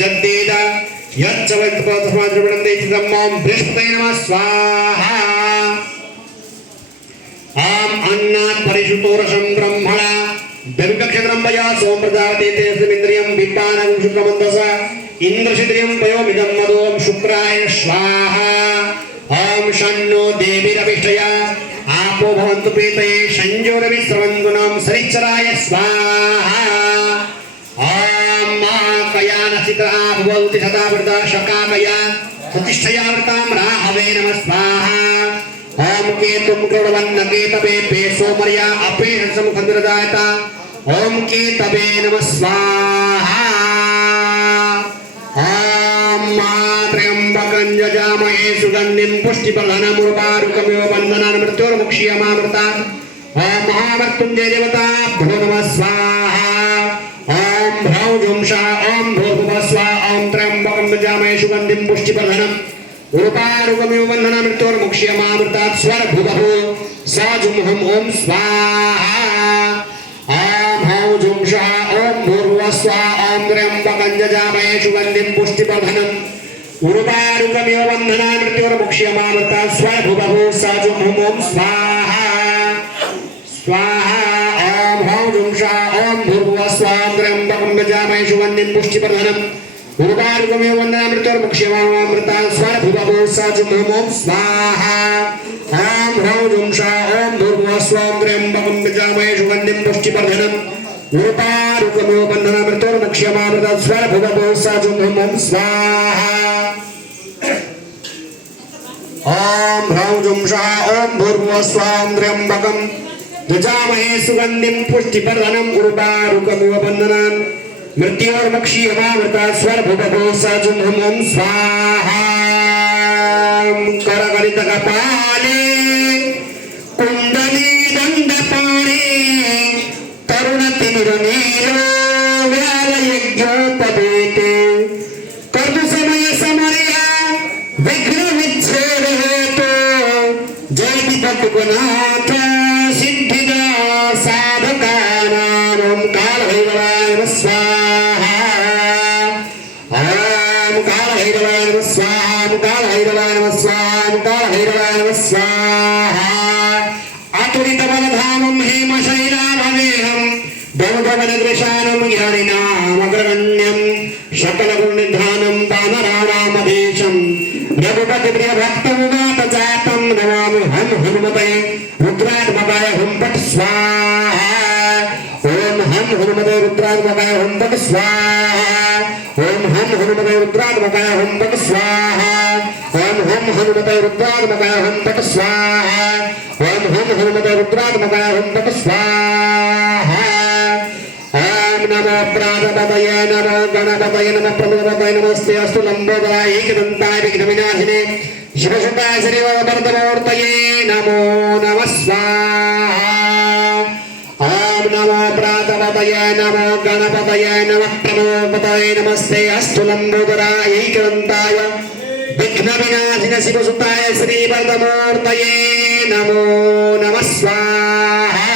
जद्देद यच्च वैतपथमाद्रवणं देतिदं मां बृहस्पतये नमः स्वाहा आम अन्नात् परिशुतोरसं ब्रह्मणा दविकक्षत्रं वया सोमप्रजापते तेजमिन्द्रियं विपानं शुक्रमन्दस इन्द्रशिद्रियं पयोमिदं मदों शुक्राय स्वाहा ओम शन्नो देवीरविष्टया आपो भवन्तु पीतये संजोरविश्रवन्गुणं सरिचराय स्वाहा ओम कयानसिता भवन्ति सदा वृता शकामया प्रतिष्ठयावृतां राहवे नमः स्वाहा ओम केतुं कृणवन्न केतवे पे सोमर्या अपे समुखन्द्रदायता ओम केतवे नमः स्वाहा ओम त्र्यंबकं यजामहे सुगन्धिं पुष्टिवर्धनम् उर्वारुकमिव बन्धनान् मृत्योर्मुक्षीयमामृतात् ओम महामृत्युञ्जय देवताभ्यो नमः स्वाहा ओम भ्रौजुंषा ओम भूर्भुवः स्वाहा ओम त्र्यंबकं यजामहे सुगन्धिं पुष्टिवर्धनम् उर्वारुकमिव बन्धनान् मृत्योर्मुक्षीयमामृतात् स्वरभुवः साजुंहम् ओम स्वाहा ओम भौजुंषा ओम भूर्भुवः स्वाहा ओम त्र्यंबकं यजामहे सुगन्धिं पुष्टिवर्धनम् उर्वारुकमिव बन्धनान् मृत्योर्मुक्षीयमामृतात् स्वरभुवः साजुंहम् ओम स्वाहा स्वाहा ओम भौजुंषा ओम भूर्भुवः स्वाहा त्र्यंबकं यजामहे सुगन्धिं पुष्टिवर्धनम् उर्वारुकमिव बन्धनान् मृत्योर्मुक्षीयमामृतात् स्वरभुवः साजुंहम् ओम स्वाहा ओम भौजुंषा ओम भूर्भुवः स्वाहा त्र्यंबकं यजामहे सुगन्धिं पुष्टिवर्धनम् उर्वारुकमिव बन्धनान् मृत्योर्मुक्षीयमामृतात् स्वरभुवः साजुंहम् ओम स्वाहा ओम भ्रौजुंषा ओम भूर्भुवः स्वाहा त्र्यंबकं यजामहे सुगन्धिं पुष्टिवर्धनम् उर्वारुकमिव बन्धनान् मृत्योर्मुक्षीयमामृतात् स्वरभुवः साजुंहम् ओम स्वाहा करगलितकपाले कुण्डली दण्डपाणे तरुणतिमिरनीलो व्यालयज्ञोपवेते कर्तुसमय समर्या विघ्नविच्छेद हेतो जयतिपतिगुणाथ सिद्धिदा साधकानां ओम कालभैरवाय नमः स्वाहा ओम कालभैरवाय नमः स्वाहा ओम कालभैरवाय नमः स्वाहा ओम कालभैरवाय नमः स्वाहा अतुलितबलधामं हेमशैलाभवेहं दौडवनदृशानं ज्ञानिनामग्रगण्यं सकलगुणनिधानं वानराणामधीशं रघुपतिप्रियभक्तमुदातजातं नमामि हं हनुमते रुद्रात्मकाय हुं फट् स्वाहा ओम हं हनुमते रुद्रात्मकाय हुं फट् स्वाहा ओम हं हनुमते रुद्रात्मकाय हुं फट् स्वाहा ओम हं हनुमते रुद्रात्मकाय हुं फट् स्वाहा ओम हं हनुमते रुद्रात्मकाय हुं फट् स्वाहा ओम नमो प्राणपतये नमो गणपतये नमः प्रमदपतये नमस्ते अस्तु लंबोदराय एकदन्ताय विघ्नविनाशिने शिवसुताय श्रीवरदमूर्तये नमो नमः स्वाहा ओम नमो प्राणपतये नमो गणपतये नमः प्रमदपतये नमस्ते अस्तु लंबोदराय एकदन्ताय विघ्नविनाशिने शिवसुताय श्रीवरदमूर्तये नमो नमः स्वाहा